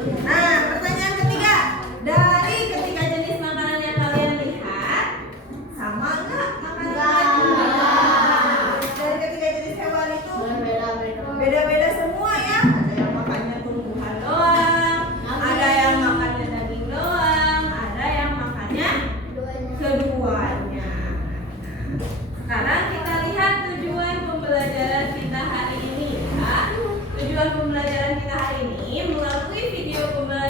Nah, pertanyaan ketiga, dari ketiga jenis makanan yang kalian lihat, sama nggak makanannya? Dari ketiga jenis hewan itu beda-beda semua ya. Ada yang makannya tumbuhan doang, ada yang makannya daging doang, ada yang makannya keduanya. Sekarang kita lihat tujuan pembelajaran kita hari ini ya. Tujuan pembelajaran kita hari ini melalui video pembelajaran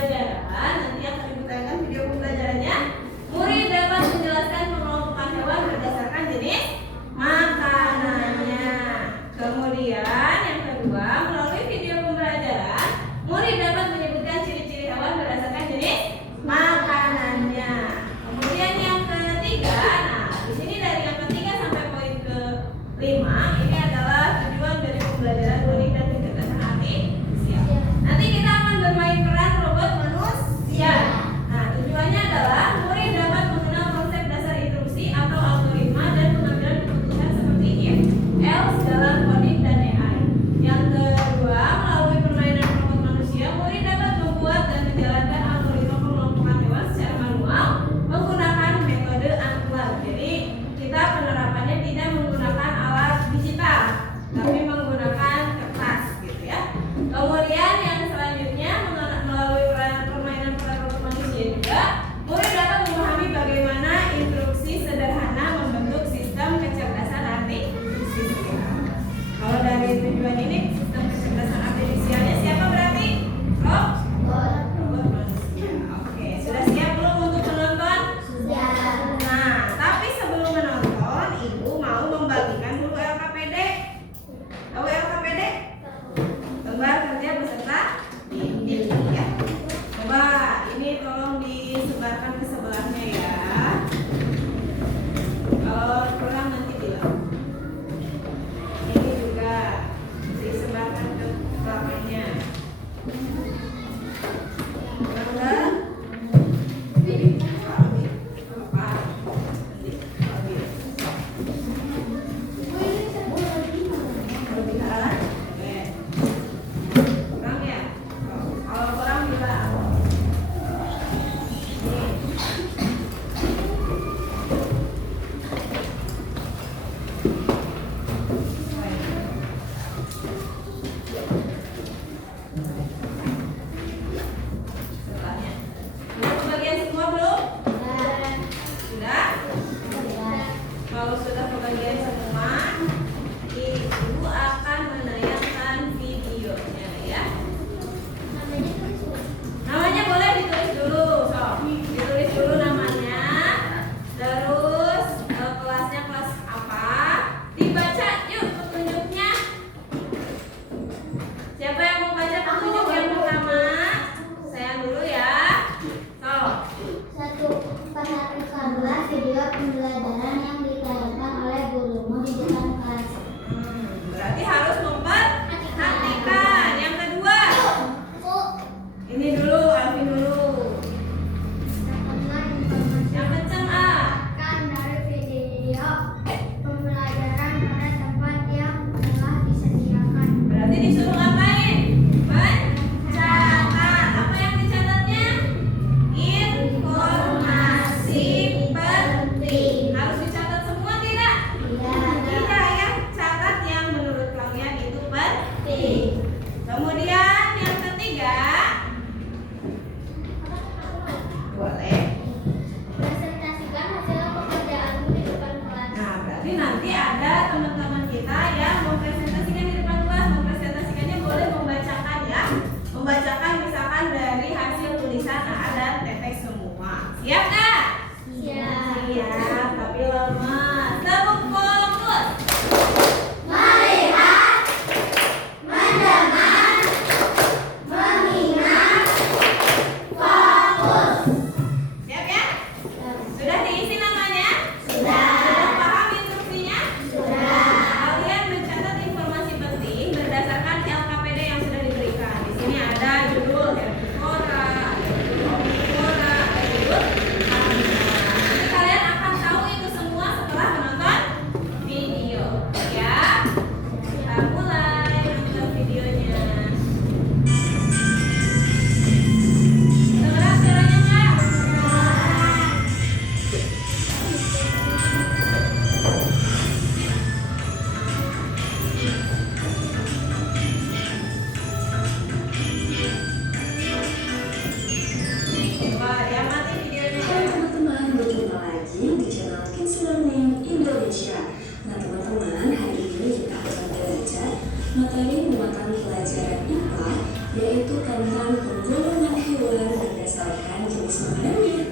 tentang penggolongan hewan berdasarkan jenis makanannya.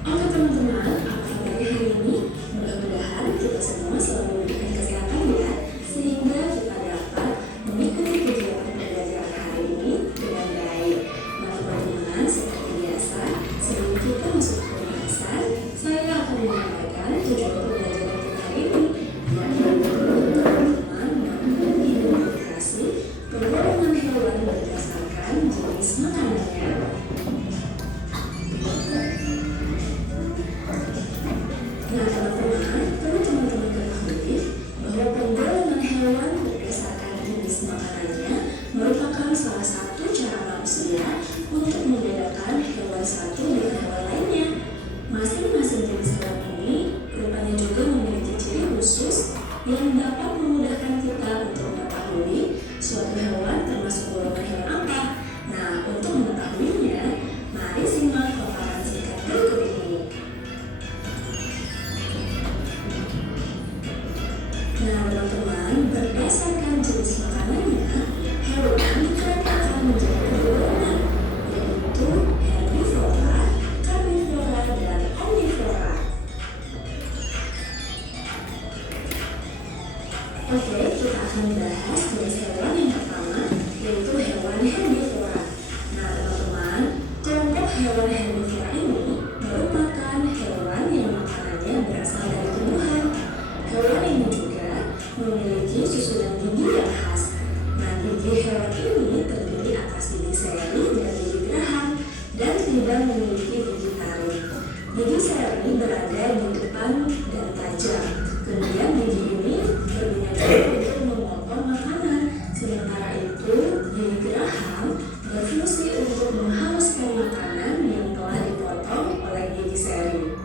Oke teman-teman, apa kabarnya hari ini? Mudah-mudahan kita semua selalu diberikan kesehatan ya, sehingga kita dapat mengikuti kegiatan pembelajaran hari ini dengan baik. Nah teman-teman, seperti biasa, sebelum kita masuk ke pembahasan, saya akan menyampaikan tujuan pembelajaran kita hari ini, yaitu teman-teman mengidentifikasi penggolongan hewan berdasarkan jenis makanannya. Nah teman-teman, perlu teman-teman ketahui bahwa penggolongan hewan berdasarkan jenis makanannya merupakan salah satu cara manusia untuk membedakan hewan satu dengan hewan lainnya. Masing-masing jenis hewan ini rupanya juga memiliki ciri khusus yang dapat memudahkan kita untuk mengetahui suatu hewan termasuk golongan hewan apa. Nah, untuk mengetahuinya, mari simak paparan singkat berikut ini. Nah, teman-teman, berdasarkan jenis makanannya, hewan dapat akan menjadi golongan, yaitu herbivora, karnivora, dan omnivora. Oke, kita akan membahas jenis hewan yang pertama, yaitu hewan herbivora. Nah, teman-teman, kelompok hewan herbivora ini merupakan hewan yang makanannya berasal dari tumbuhan. Hewan ini juga memiliki susunan gigi yang khas. Nah, gigi hewan ini terdiri atas gigi seri dan gigi geraham dan tidak memiliki gigi taring. Gigi seri berada di depan dan tajam. Kemudian gigi ini berguna juga untuk memotong makanan. Sementara itu, gigi geraham berfungsi untuk menghaluskan makanan yang telah dipotong oleh gigi seri.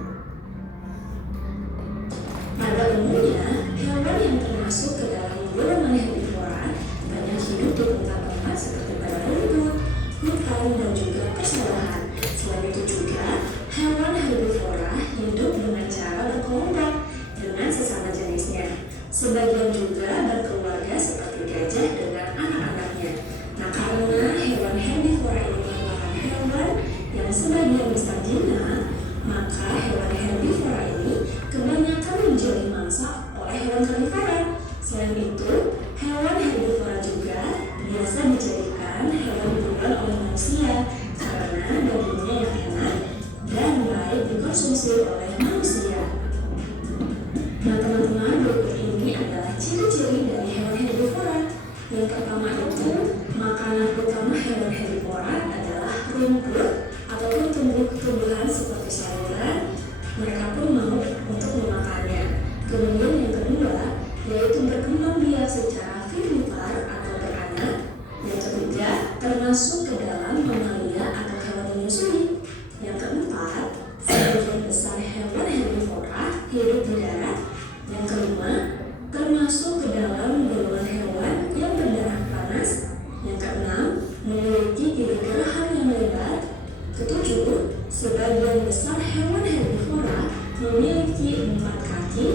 Pada umumnya, hewan yang termasuk ke dalam golongan herbivora banyak hidup di tempat-tempat seperti pada rumput, hutan, dan juga persawahan. Selain itu juga, hewan herbivora hidup dengan cara berkelompok dengan sesama jenisnya. Sebagian juga berkeluarga seperti gajah dengan anak-anaknya. Nah, karena hewan herbivora ini merupakan hewan yang sebagian besar jinak, maka hewan herbivora ini kebanyakan menjadi mangsa oleh hewan karnivora. Selain itu, hewan herbivora juga biasa dijadikan hewan buruan oleh manusia karena dagingnya yang enak dan baik dikonsumsi oleh manusia. Nah teman-teman, berikut ini adalah ciri-ciri dari hewan herbivora. Yang pertama itu, makanan utama hewan herbivora adalah rumput ataupun tumbuh-tumbuhan seperti sayuran. Mereka pun mau untuk memakannya. Kemudian yang kedua, yaitu berkembang biak secara vivipar atau beranak. Yang ketiga, termasuk ke dalam mamalia atau hewan menyusui. Yang keempat, sebagian besar hewan herbivora hidup di darat. Yang kelima, termasuk ke dalam golongan hewan yang berdarah panas. Yang keenam, memiliki gigi geraham yang lebar. Ketujuh, sebagian besar hewan herbivora memiliki 4 kaki.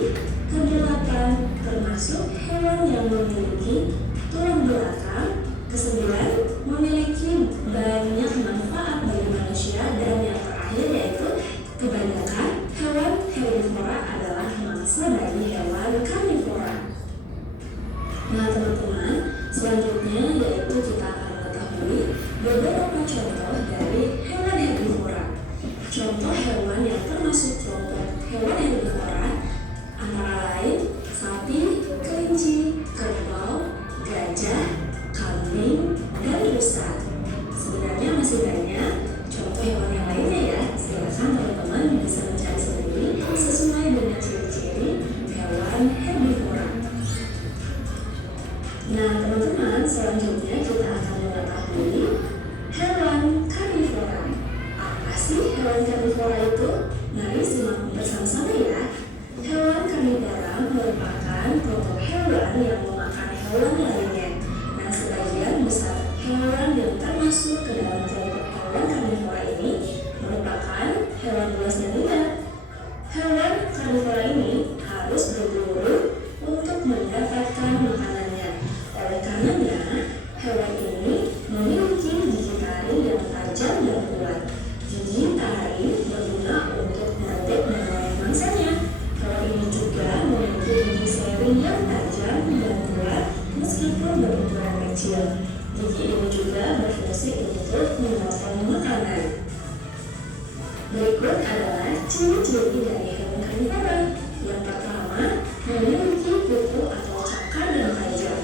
Kedelapan, termasuk hewan yang memiliki tulang belakang. Kesembilan, memiliki banyak manfaat bagi manusia. Dan yang terakhir yaitu kebanyakan hewan herbivora adalah mangsa dari hewan karnivora. Nah teman-teman, selanjutnya yaitu kita akan mengetahui beberapa contoh dari hewan herbivora. Contoh hewan yang termasuk kelompok hewan herbivora antara lain sapi, kelinci, kerbau, gajah, kambing, dan rusa. Sebenarnya masih banyak contoh hewan yang lainnya ya. Silakan teman-teman bisa mencari sendiri sesuai dengan ciri-ciri hewan herbivora. Nah teman-teman, selanjutnya kita akan mengetahui hewan karnivora. Apa sih hewan karnivora itu? Mari simak bersama-sama ya. Hewan karnivora merupakan kelompok hewan yang memakan hewan lainnya. Nah, sebagian besar hewan yang termasuk ke dalam kelompok hewan karnivora ini merupakan hewan buas dan liar. Hewan karnivora ini harus berburu untuk mendapatkan makanannya. Oleh Makanannya, hewan ini memiliki gigi taring yang tajam dan kuat. Gigi taring berguna untuk merebut makanan mangsanya. Hewan ini juga memiliki gigi seri yang tajam dan kuat meskipun berukuran kecil. Gigi ini juga berfungsi untuk memotong makanan. Berikut adalah ciri-ciri dari hewan karnivora. Yang pertama, memiliki kuku atau cakar yang tajam.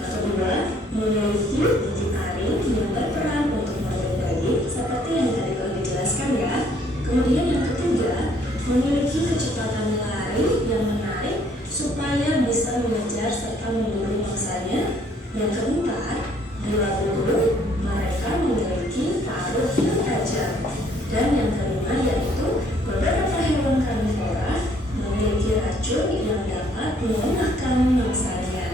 Yang kedua, memiliki gigi taring yang berperan untuk merebut daging seperti yang tadi telah dijelaskan ya. Kemudian yang ketiga, memiliki kecepatan lari yang menarik supaya bisa mengejar serta memburu mangsanya. Yang keempat, bila berburu, mereka memiliki paruh yang tajam. Dan yang kelima yaitu beberapa hewan karnivora memiliki racun yang dapat melemahkan mangsanya.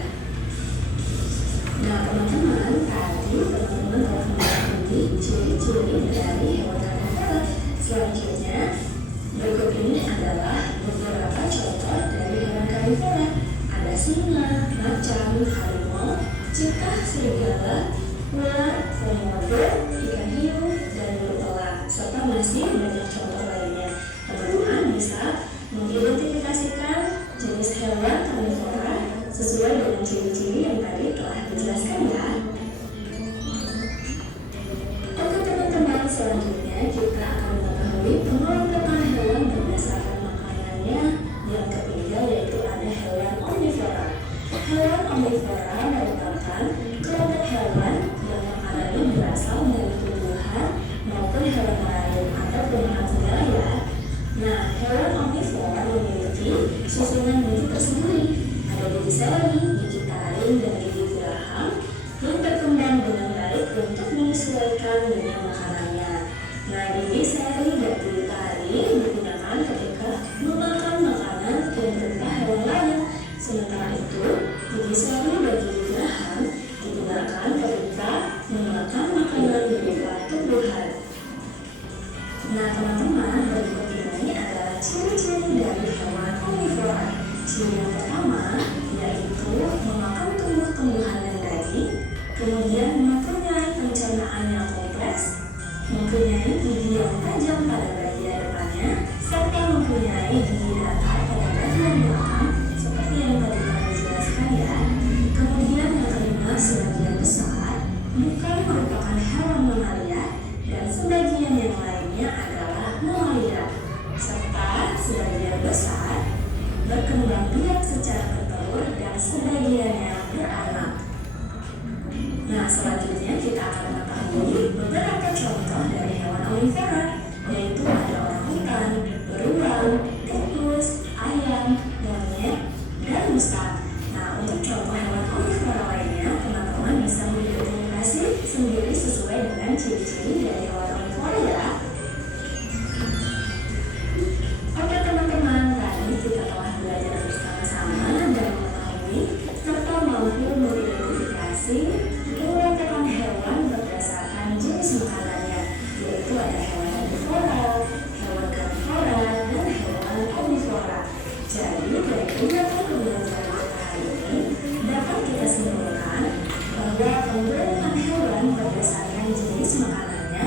Nah teman-teman, tadi teman-teman telah mengetahui ciri-ciri dari hewan karnivora. Selanjutnya, berikut ini adalah beberapa contoh dari hewan karnivora. Ada singa, macan, harimau, citah, serigala, ular, komodo, ikan hiu, dan burung elang, serta masih banyak contoh lainnya. Teman-teman bisa mengidentifikasikan jenis hewan karnivora sesuai dengan ciri-ciri yang tadi telah dijelaskan ya. Oke teman-teman, selanjutnya kita akan mengetahui pengelompokan hewan berdasarkan makanannya. Yang ketiga yaitu ada hewan omnivora. Hewan omnivora merupakan kelompok hewan yang makanannya berasal dari tumbuhan maupun hewan lain atau pemakan segala ya. Nah, hewan omnivora memiliki susunan gigi tersendiri. Ada gigi seri, gigi taring, dan gigi geraham yang berkembang dengan baik untuk menyesuaikan dengan makanannya. Nah, gigi seri dan gigi taring digunakan ketika memakan makanan yang berupa hewan lain. Sementara itu, gigi seri dan gigi geraham digunakan ketika memakan makanan berupa tumbuhan. Nah teman-teman, berikut ini adalah ciri-ciri dari hewan omnivora. Ciri yang pertama yaitu memakan tumbuh-tumbuhan dan daging, kemudian mempunyai pencernaan yang kompleks, mempunyai gigi yang tajam pada bagian depannya, serta mempunyai gigi datar pada bagian belakang seperti yang tadi telah dijelaskan ya. Kemudian yang kelima, sebagian besar bukan merupakan hewan mamalia dan sebagian yang lainnya adalah mamalia, serta sebagian besar berkembang biak secara bertelur dan sebagiannya beranak. Nah selanjutnya kita akan mengetahui beberapa contoh dari hewan omnivora, yaitu ada orangutan, beruang, tikus, ayam, monyet, dan musang. Nah untuk contoh hewan omnivora lainnya, teman-teman bisa mengidentifikasi sendiri sesuai dengan ciri-ciri dari hewan omnivora ya. Oke teman-teman, tadi kita telah belajar bersama-sama dan mengetahui serta mampu mengidentifikasi pengelompokan hewan berdasarkan jenis makanannya, yaitu ada hewan herbivora, hewan karnivora, dan hewan omnivora. Jadi dari kegiatan pembelajaran kita hari ini dapat kita simpulkan bahwa pengelompokan hewan berdasarkan jenis makanannya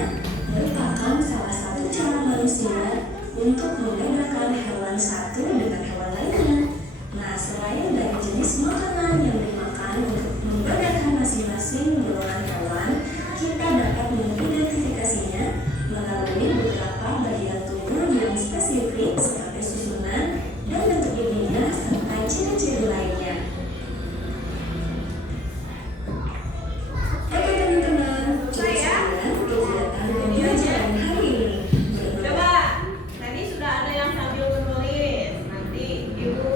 merupakan salah satu cara manusia untuk membedakan hewan satu dengan hewan lainnya. Nah, selain dari jenis makanan yang dimakan untuk membedakan masing-masing golongan hewan, kita dapat mengidentifikasinya melalui beberapa bagian tubuh yang spesifik seperti susunan dan bentuk giginya serta ciri-ciri lainnya. Oke teman-teman, sekian kegiatan pembelajaran hari ini. Coba, tadi sudah ada yang sambil menulis. Nanti Ibu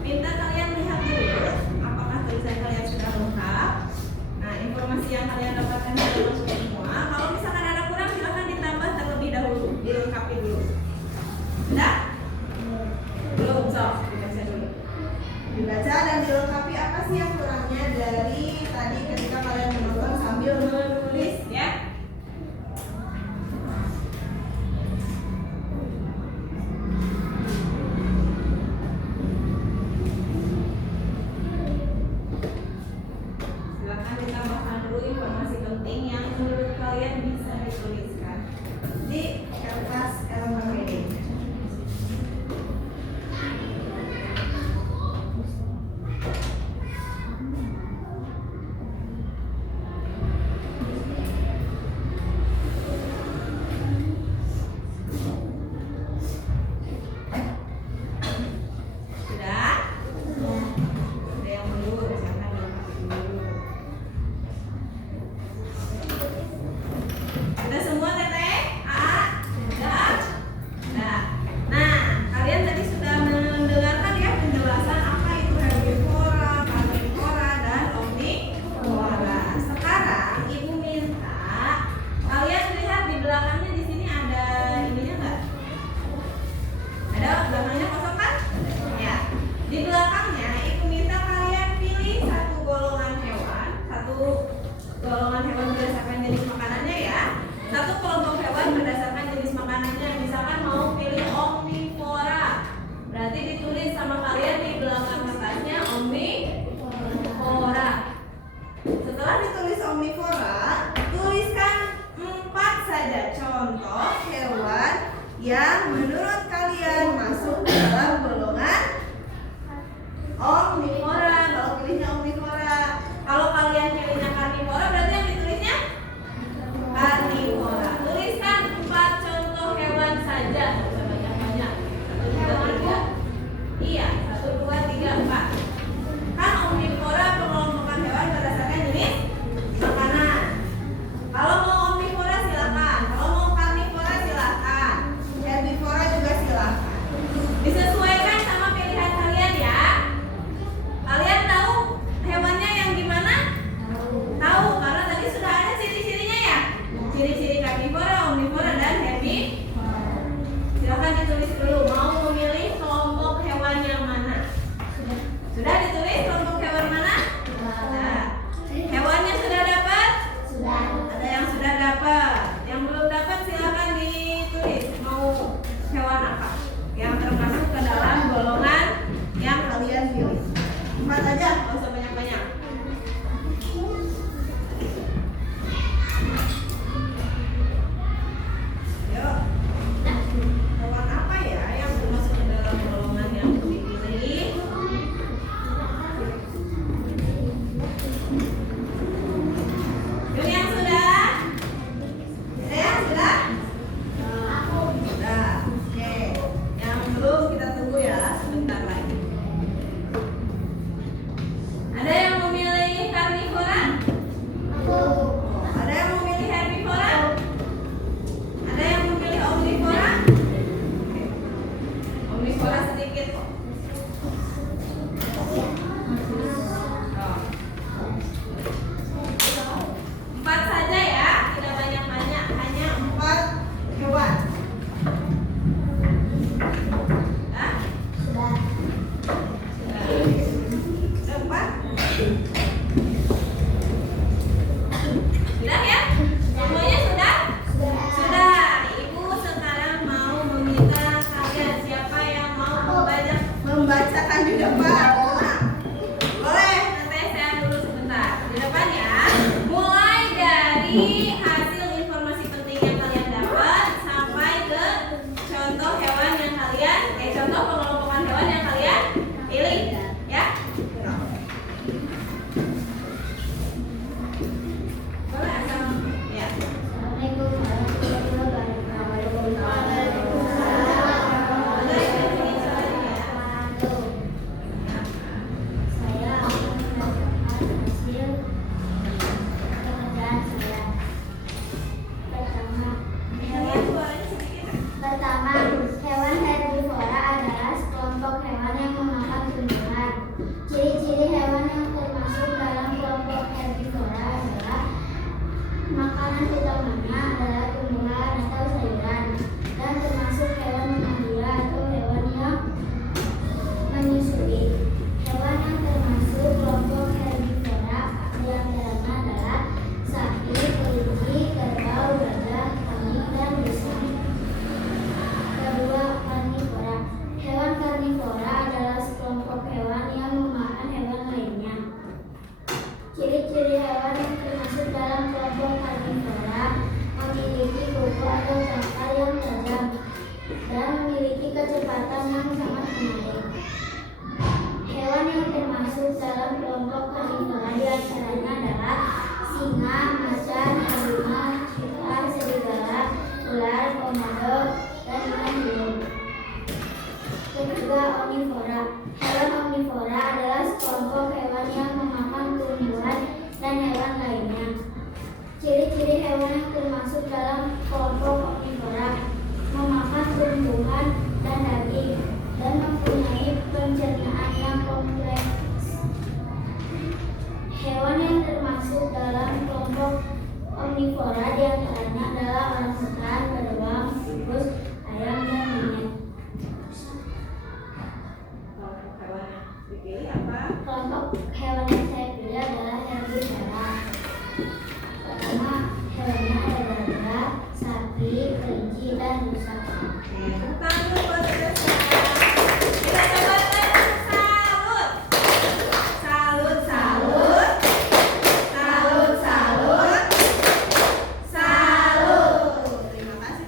minta kalian lihat dulu apakah tulisan kalian sudah lengkap. Nah, informasi yang kalian dapatkan sudah masuk semua. Kalau misalkan ada kurang, silahkan ditambah terlebih dahulu, dilengkapi dulu. Sudah? Belum, so dibaca dulu. Dibaca dan dilengkapi apa sih yang kurangnya dari tadi ketika kalian menonton sambil menulis ya. Silakan. dulu informasi penting yang menurut kalian bisa dituliskan di kertas elemen reading. Setelah ditulis omnivora, tuliskan 4 saja contoh hewan yang menurut kalian masuk dalam golongan omnivora. Kalau pilihnya omnivora, kalau kalian pilihnya karnivora, berarti yang ditulisnya karnivora. Tuliskan 4 contoh hewan saja, nggak usah banyak-banyak. 1, 2, 3. Iya, 1, 2, 3, 4. Kan omnivora pengelompokan hewan berdasarkan jenis makanan. Kalau mau omnivora silakan, kalau mau karnivora silakan, herbivora juga silakan. Disesuaikan sama pilihan kalian ya. perdebatan yang sangat menarik. Hewan yang termasuk dalam kelompok karnivora diantaranya adalah singa, macan, harimau, cheetah, serigala, ular, komodo, dan ikan hiu. Ketiga, omnivora. Hewan omnivora adalah sekelompok hewan yang memakan tumbuhan dan hewan lainnya. Ciri-ciri hewan yang termasuk dalam kelompok omnivora: memakan tumbuhan dan daging, dan mempunyai pencernaan yang kompleks. Hewan yang termasuk dalam kelompok omnivora diantaranya adalah orangutan, beruang, tikus, ayam, dan monyet. Hewan yang dipilih apa? Kelompok hewan yang saya pilih adalah herbivora. Pertama, hewannya ada gajah, sapi, kelinci, dan rusa. Oke, tepuk tangan dulu buat Teresa. Kita coba salut. Salut, salut. Salut, salut. Salut. Terima kasih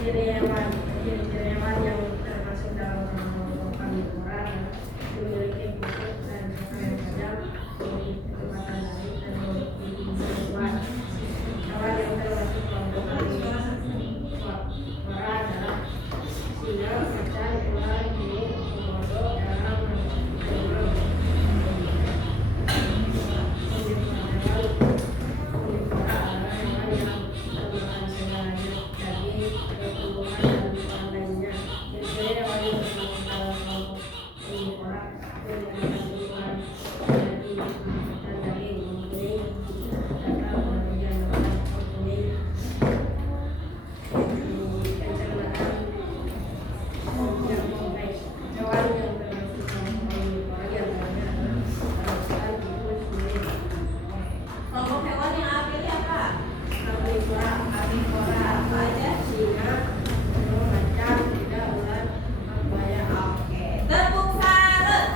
ciri-ciri hewan yang termasuk dalam kelompok karnivora memiliki busuk dan cakar yang tajam, memiliki kecepatan lari dan memiliki gigi kuat. Hewan yang termasuk kelompok karnivora adalah singa, macan, ular, burung, komodo, elang, dan burung. Omnivora adalah hewan yang termakan segala jenis daging, tumbuhan, dan hewan lainnya. Ciri-ciri hewan yang termasuk dalam kelompok omnivora menggunakan tumbuhan, daging, dan daging, mempunyai gigi datar pada bagian depan, mempunyai pencernaan yang kompleks. Hewan yang termasuk kelompok omnivora diantaranya adalah orangutan, tikus, kucing. Kelompok hewan yang A pilih apa? Karnivora, Apa aja? singa, burung, macan, kuda, ular, buaya. Oke, tepuk salut.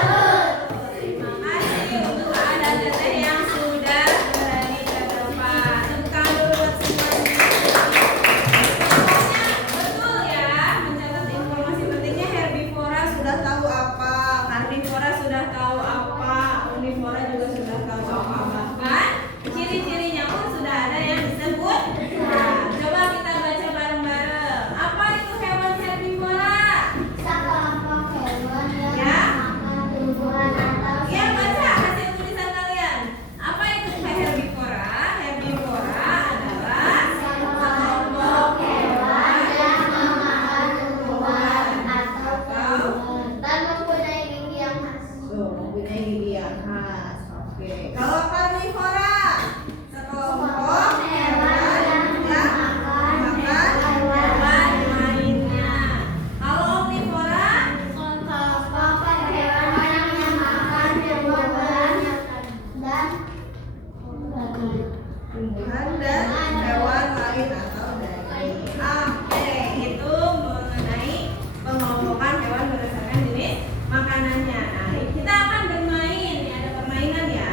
Terima kasih untuk A dan Teteh yang sudah berani ke depan. Tepukkan dulu buat semuanya. Pokoknya betul ya, mencatat informasi pentingnya. Herbivora sudah tahu apa, karnivora sudah tahu apa, omnivora juga sudah tahu apa. Bahkan ciri-cirinya pun sudah ada yang disebut. Nah, coba kita baca bareng-bareng. Apa itu hewan herbivora? Sekelompok hewan yang Ya. makan tumbuhan atau Ya, baca hasil tulisan kalian. Apa itu herbivora? Herbivora adalah sekelompok hewan yang memakan tumbuhan atau tumbuhan dan mempunyai gigi yang khas. mempunyai gigi yang khas. Oke. Kalau karnivora, sekelompok hewan yang makan hewan lainnya. Kalau omnivora, Sekelompok hewan yang makan tumbuhan dan daging. tumbuhan dan hewan lain atau daging. Oke, itu mengenai pengelompokan hewan berdasarkan jenis makanannya. Nah, kita akan bermain. Ini ada permainan ya.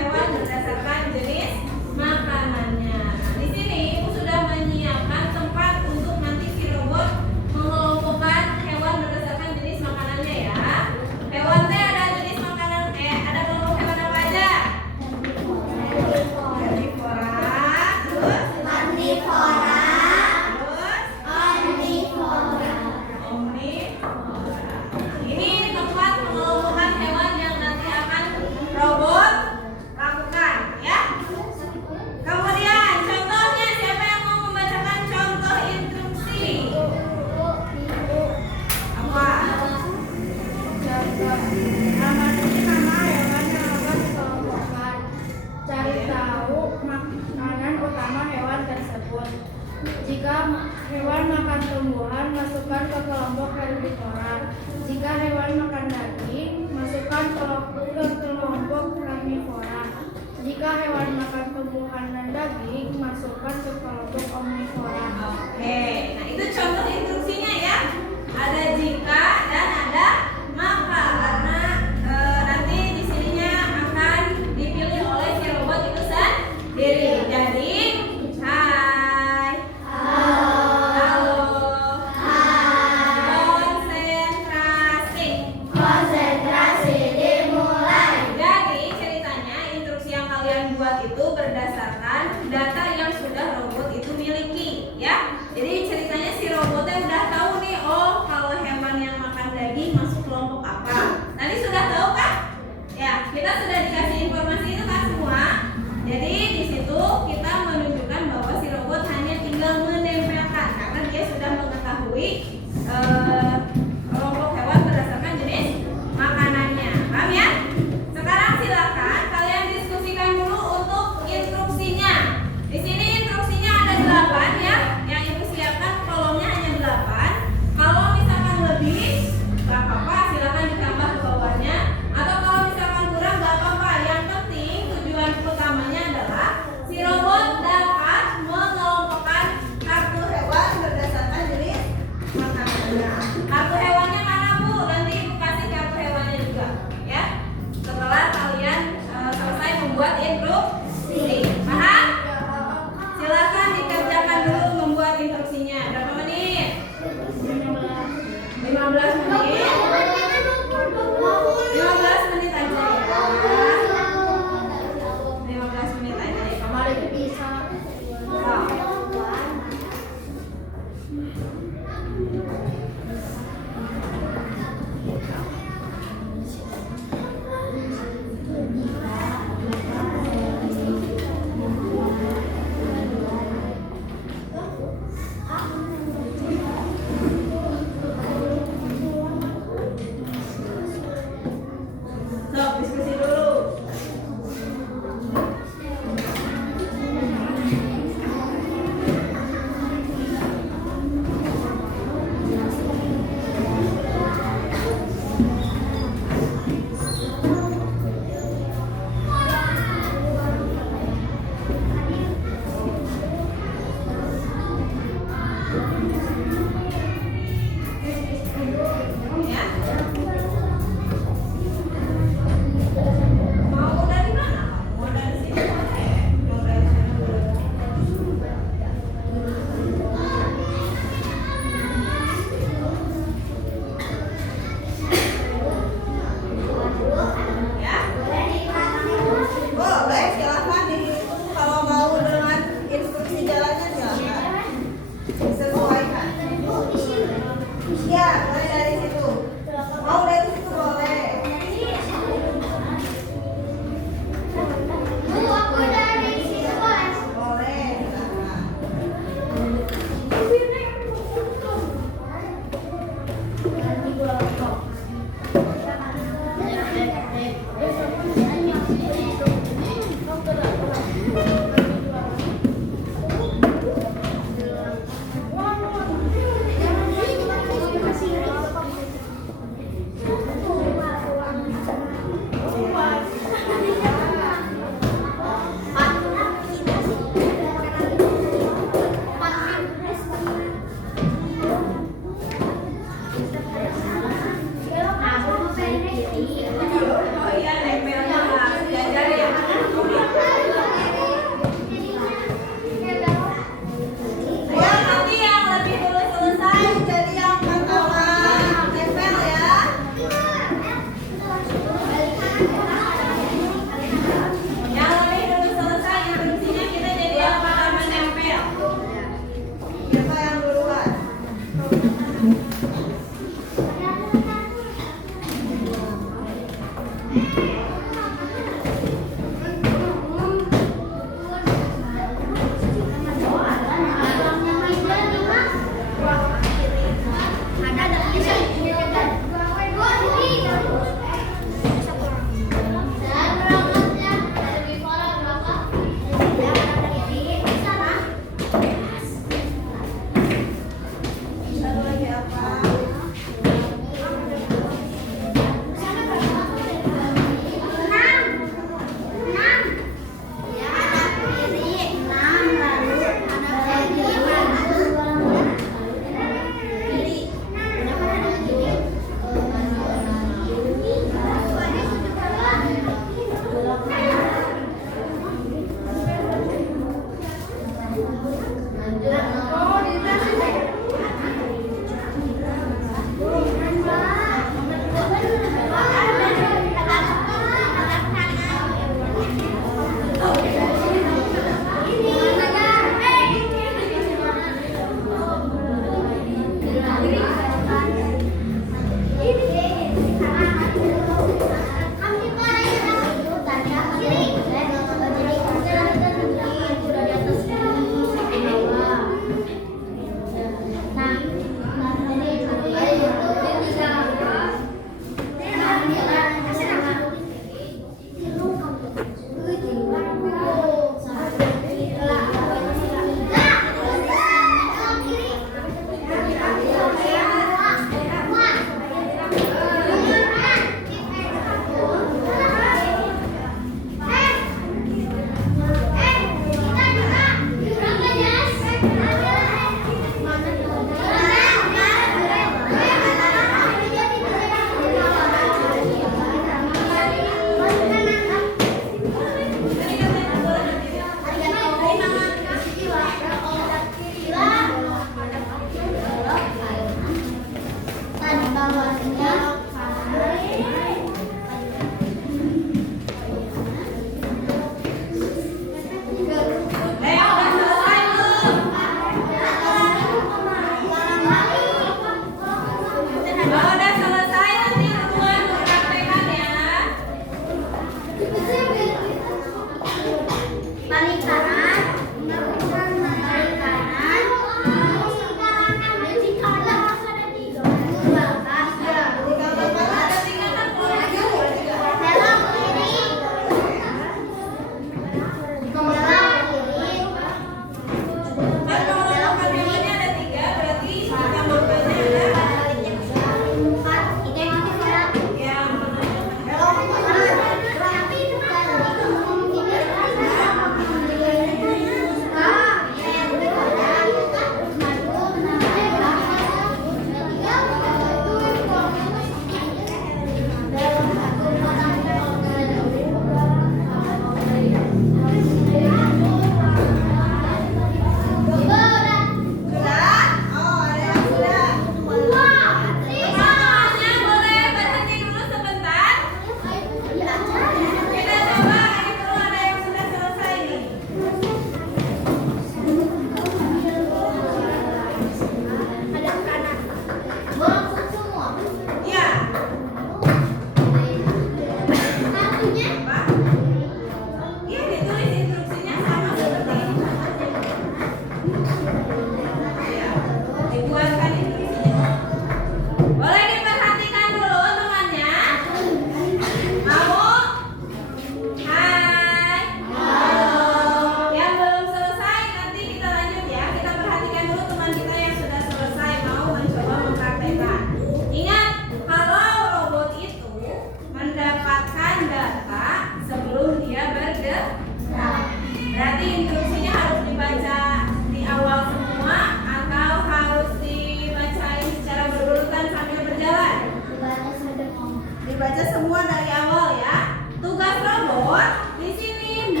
Namun di sini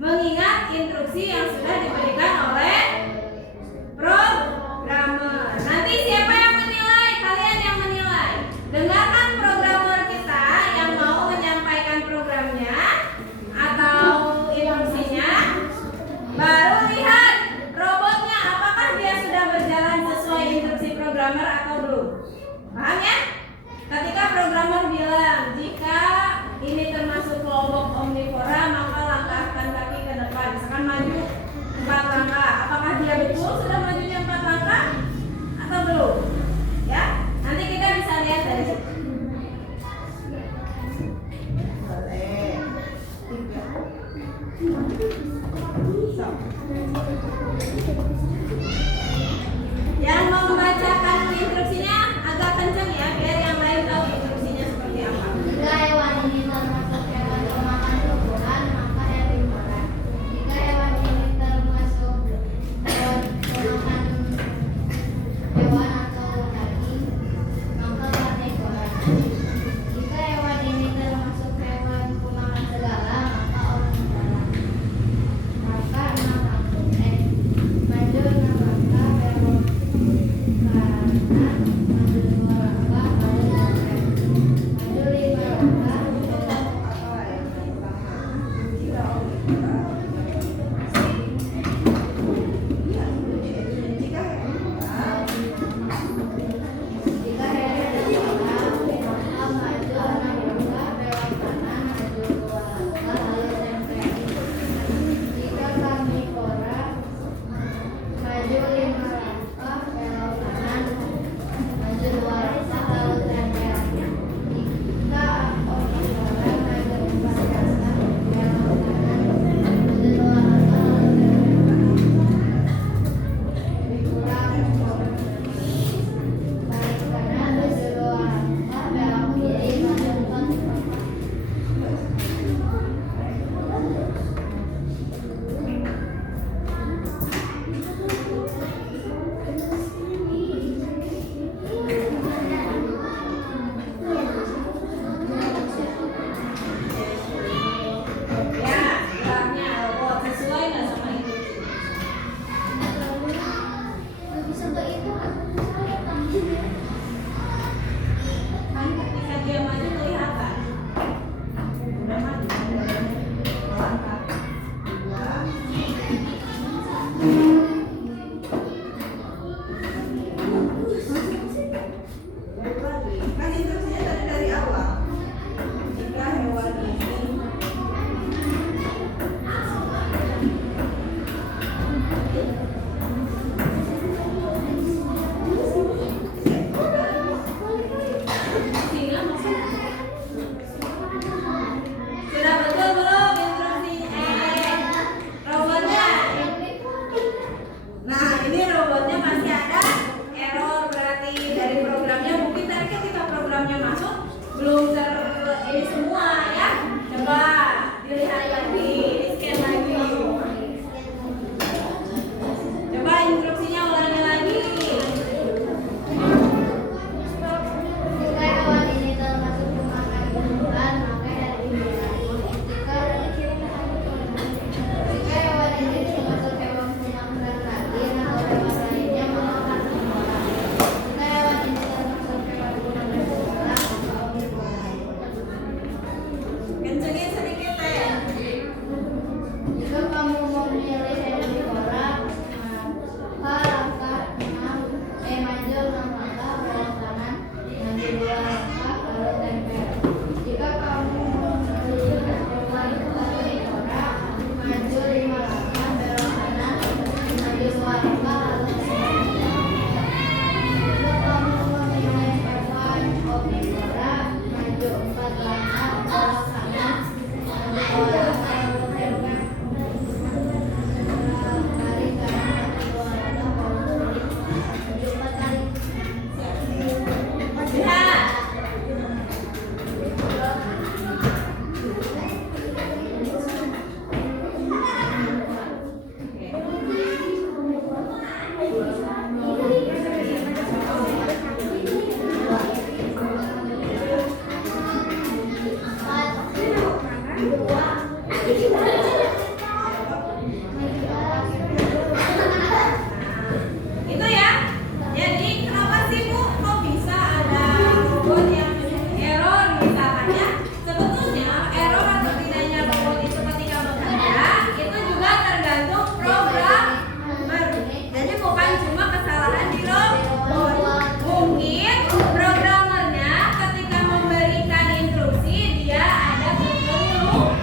mengingat instruksi yang sudah diberikan oleh programmer. Nanti siapa yang menilai? Kalian yang menilai. Dengarkan programmer kita yang mau menyampaikan programnya atau instruksinya. Baru lihat robotnya apakah dia sudah berjalan sesuai instruksi programmer atau belum. Paham ya? Ketika programmer bilang jika ini termasuk kelompok omnivora, maka langkahkan kaki ke depan. Misalkan maju 4 langkah. Apakah dia betul sudah majunya 4 langkah atau belum? Ya, nanti kita bisa lihat dari situ. Boleh. 3. Yang mau membacakan instruksinya agak kencang ya, biar yang lain tahu instruksinya seperti apa. Jika hewan ini termasuk hewan pemakan tumbuhan, maka herbivora. Jika hewan ini termasuk hewan pemakan hewan atau daging, maka karnivora. Jika hewan ini termasuk hewan pemakan segala, maka omnivora. Maka maju 6 langkah, belok kanan, maju 2 langkah, lalu loncat. Maju 5 langkah, Apa yang pertama? Jika omnivora. Jika herbivora. jika herbivora, maka maju 6 langkah, belok kanan, maju 2 langkah, lalu tempel. Jika karnivora, maju 5 langkah, belok kanan, maju 2 langkah, lalu tempel. Jika omnivora, maju 4 langkah, belok kanan, maju 2 langkah, lalu tempel. Dikurang balik kanan, maju 2 langkah, belok kiri, maju 4 langkah. Ya, geraknya robot sesuai nggak sama itu? Kan ketika dia maju kelihatan. Udah maju. Langkah 2. Baik lagi. Kan instruksinya dari awal. Jika hewan ini singa maksudnya. Sudah betul belum instruksi robotnya? Nah, ini robotnya masih ada error, berarti dari programnya mungkin tadi ketika programnya masuk belum ini semua ya. Coba dilihat lagi, di scan lagi. Coba instruksinya ulangi lagi. Jika hewan ini termasuk pemakan tumbuhan, maka herbivora. Jika hewan ini termasuk hewan pemakan daging atau hewan lainnya, maka karnivora. Jika hewan ini termasuk hewan pemakan segala, maka omnivora. Kencengin sedikit teh. Jika kamu memilih herbivora, maka langkah 6, maju 6 langkah, belok kanan, maju 2 langkah, lalu tempel. Jika kamu memilih hewan karnivora, maju 5 langkah, belok kanan, maju 2 langkah, lalu tempel. Jika kamu memilih hewan omnivora, maju 4 langkah, belok kanan, Itu ya. Jadi kenapa sih Bu kok bisa ada robot yang error misalkan ya? Sebetulnya error atau tidaknya robot itu ketika bekerja itu juga tergantung programmer. Jadi bukan cuma kesalahan di robot. Mungkin programmernya ketika memberikan instruksi dia ada kekeliruan.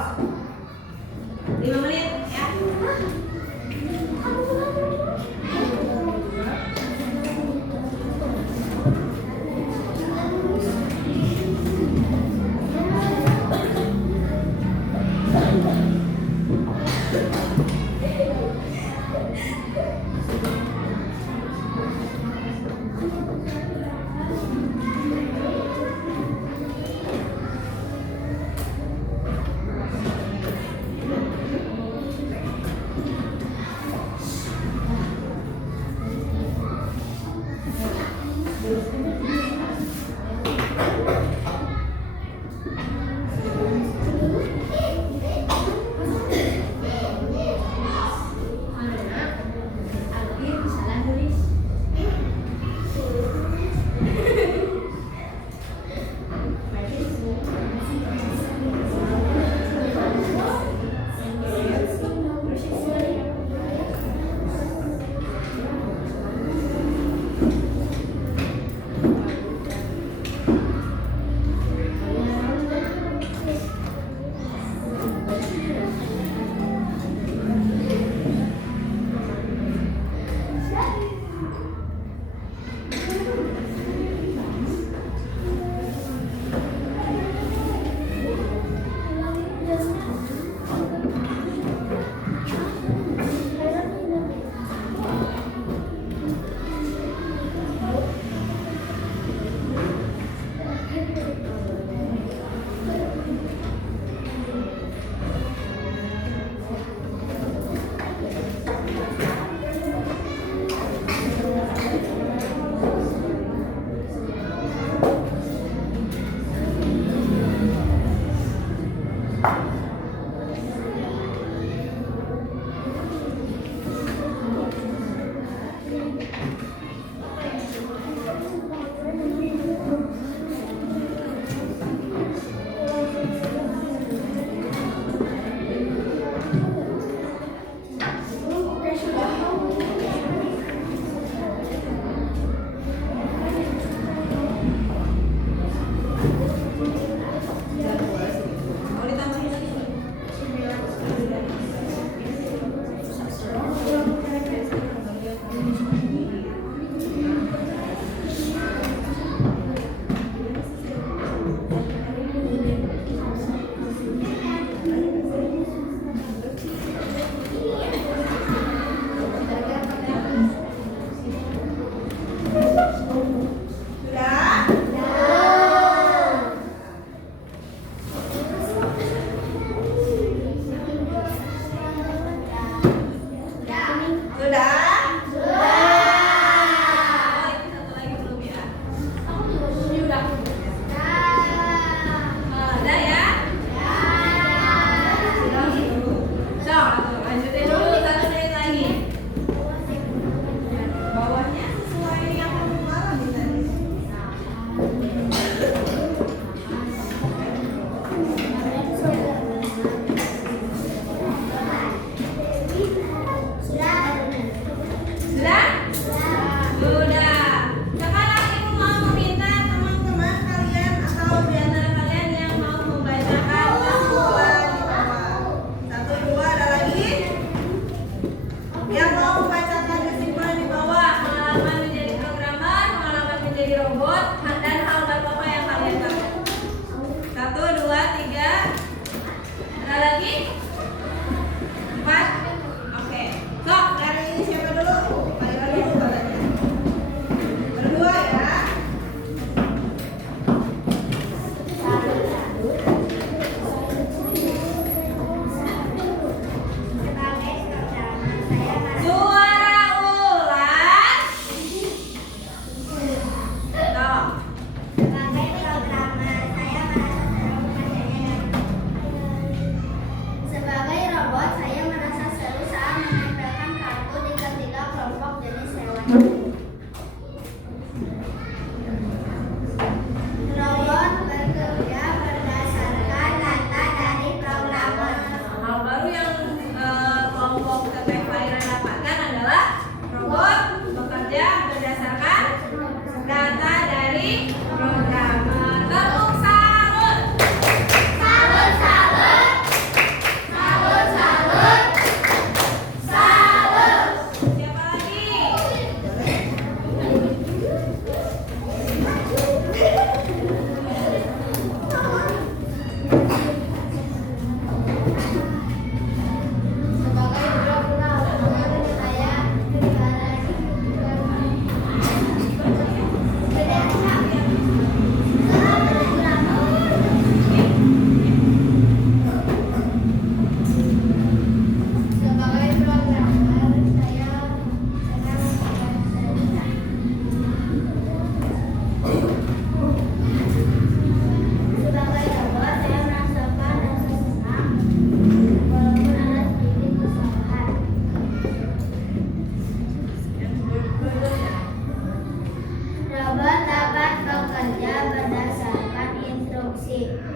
Pause. 5 menit ya.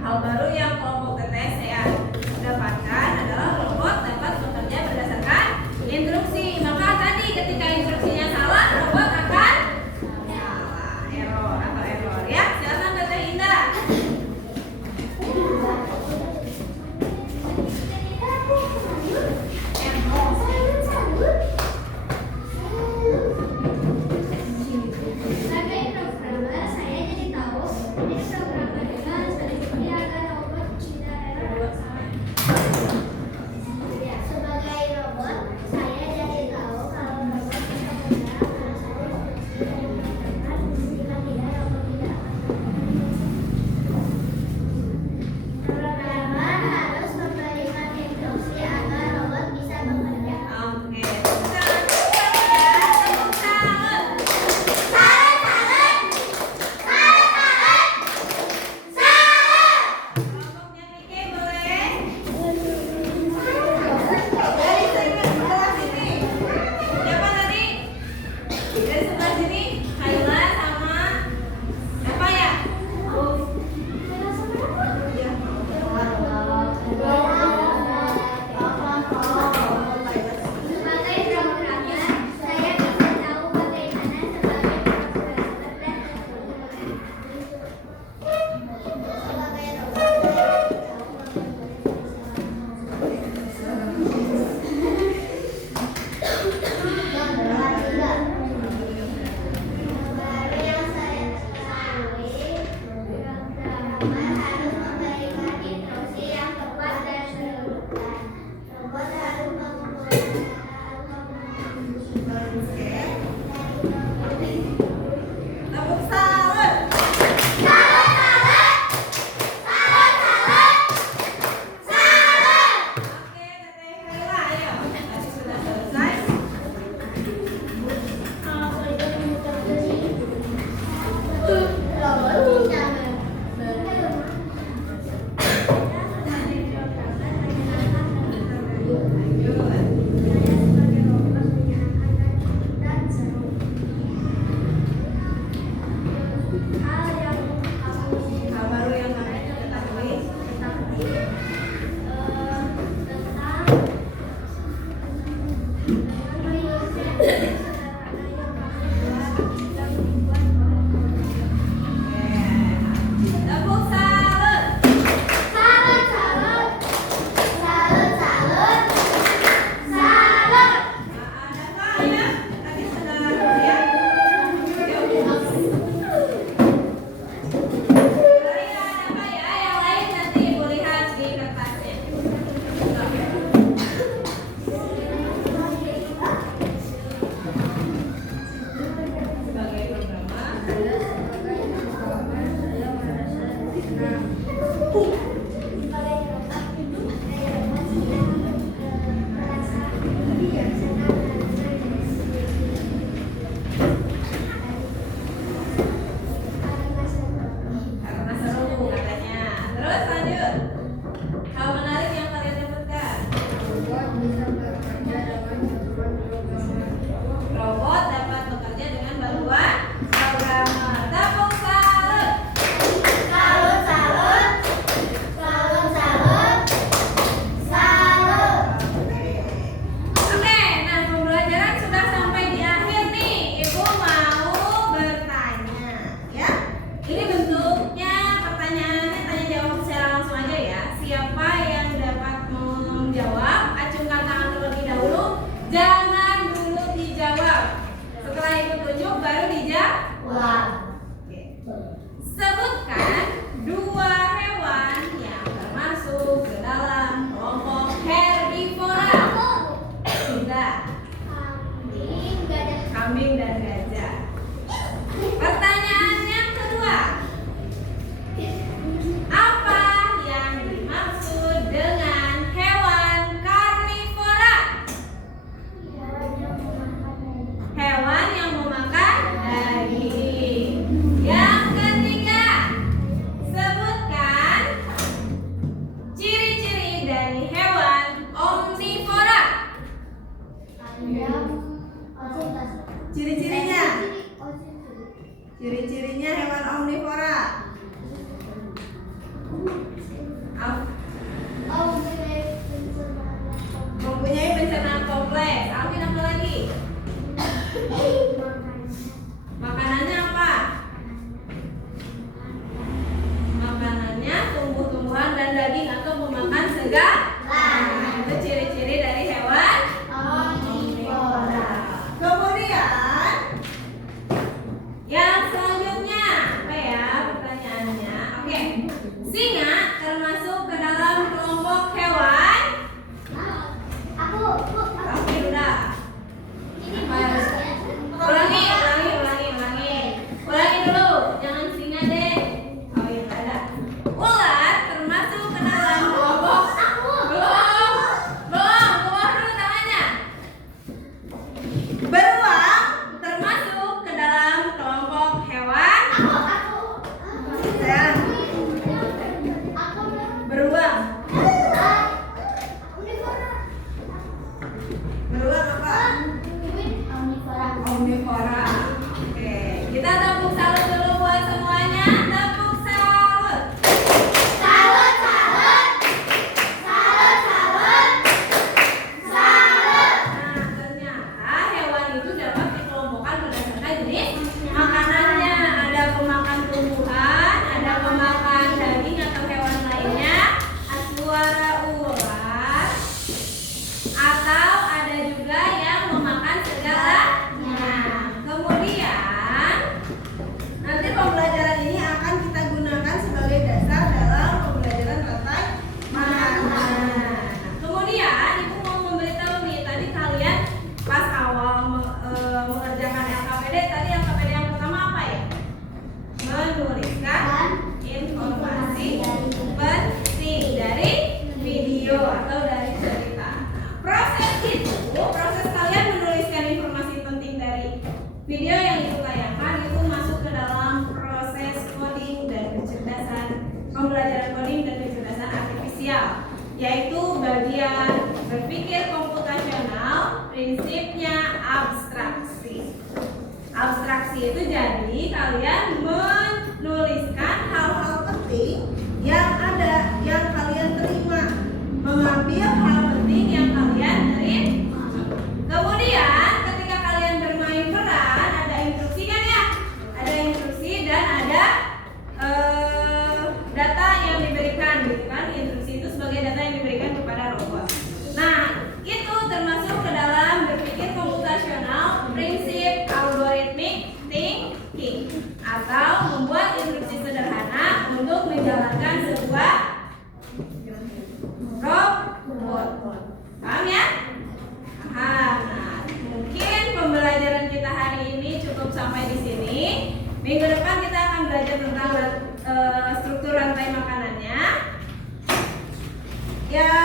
Hal baru yang kelompok teteh saya dapatkan adalah robot dapat bekerja berdasarkan instruksi. Maka tadi ketika instruksinya salah, robot akan salah, error atau error ya. Silakan Teteh Indah. Sebagai programmer, saya jadi tahu ini programmer dengan strategi agar robot tidak error. Sebagai robot, saya jadi tahu kalau robot bisa bergerak pada saat instruksi yang diberikan. Jika tidak, robot tidak akan bergerak. Programmer harus memberikan instruksi agar robot bisa bekerja. Oke. Sekarang ya, tepuk tangan. Kelompoknya Kiki boleh? Dari sebelah sini. Siapa tadi? Dari sebelah sini. Kayla sama apa ya? Sebagai programmer, saya bisa tahu bagaimana sebagai programmer dan sebagai robot baru yang saya ketahui, programmer harus memberikan instruksi yang tepat dan relevan. Robot harus Tepuk salut. Oke, Teteh Kayla, ayo. Tadi sudah selesai. Hal baru yang kalian ketahui. Tepuk salut. Ada Kak ya? Tadi sudah ya. Ada apa ya? Yang lain nanti Ibu lihat di kertasnya. Sebagai programmer, karena seru katanya. Terus lanjut. Hal menarik yang kalian dapatkan. Robot dapat bekerja dengan bantuan programmer. Tepuk salut. Oke, nah pembelajaran sudah sampai di akhir nih. Ibu mau bertanya, ya. Ini bentuknya pertanyaannya tanya jawab secara langsung aja ya. Siapa yang dapat menjawab? Acungkan tangan terlebih dahulu. Jangan dulu dijawab. Setelah Ibu tunjuk baru dijawab. Oke. Sebutkan 2 hewan yang termasuk ke dalam kelompok herbivora. Sudah. Kambing dan gajah. Pertanyaan yang kedua. Apa yang dimaksud dengan hewan karnivora? Hewan yang memakan daging. Yang ketiga. Sebutkan ciri-ciri dari hewan omnivora. Ciri-cirinya. Ciri-cirinya hewan omnivora. juga itu ciri-ciri dari hewan omnivora. Kemudian yang selanjutnya apa ya pertanyaannya? Oke, singa termasuk ke dalam kelompok hewan. Oke, udah. Ulangi dulu. Jangan singa deh. Oh iya, ada. Ular termasuk ke dalam kelompok. Belum. Ke bawah dulu tangannya. Beruang termasuk ke dalam kelompok hewan. Sayang. Beruang. Beruang apa? Omnivora. Oke, kita tepuk salut dulu buat semuanya. Tepuk salut. Nah, ternyata hewan itu dapat dikelompokkan berdasarkan jenis makanannya. Ada pemakan tumbuhan, ada pemakan daging atau hewan lainnya, suara ular, atau ada juga yang memakan segalanya. Kemudian nanti pembelajaran ini akan kita gunakan sebagai dasar dalam pembelajaran rantai makanan. Kemudian ibu mau memberitahu nih, tadi kalian pas awal mengerjakan LKPD, tadi LKPD yang pertama apa ya? Menuliskan informasi penting dari video atau dari cerita. Proses kalian menuliskan informasi penting dari video yang itu tayangkan itu masuk ke dalam proses coding dan kecerdasan, pembelajaran coding dan kecerdasan artifisial, yaitu bagian berpikir komputasional, prinsipnya abstraksi. Abstraksi itu jadi kalian menuliskan hal-hal penting yang ada, yang kalian terima, mengambil hal penting yang kalian terima. Kemudian ketika kalian bermain peran ada instruksi kan ya? Ada instruksi dan ada data yang diberikan gitu kan? Instruksi itu sebagai data yang diberikan kepada robot. Nah, itu termasuk ke dalam berpikir komputasional, prinsip algorithmic thinking, atau membuat instruksi sederhana untuk menjalankan sebuah robot. Paham ya? Paham. Nah, mungkin pembelajaran kita hari ini cukup sampai di sini. Minggu depan kita akan belajar tentang struktur rantai makanannya. Ya.